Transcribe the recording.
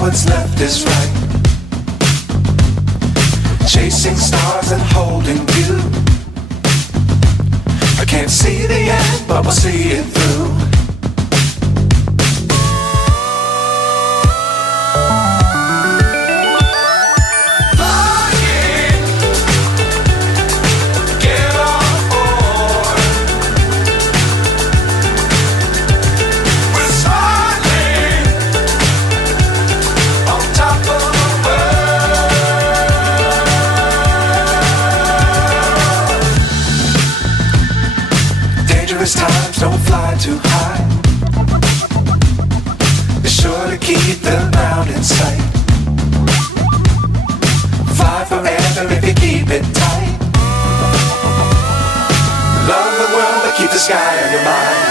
what's left is right. Chasing stars and holding you. I can't see the end, but we'll see it through. Times don't fly too high. Be sure to keep the ground in sight. Fly forever if you keep it tight. Love the world but keep the sky on your mind.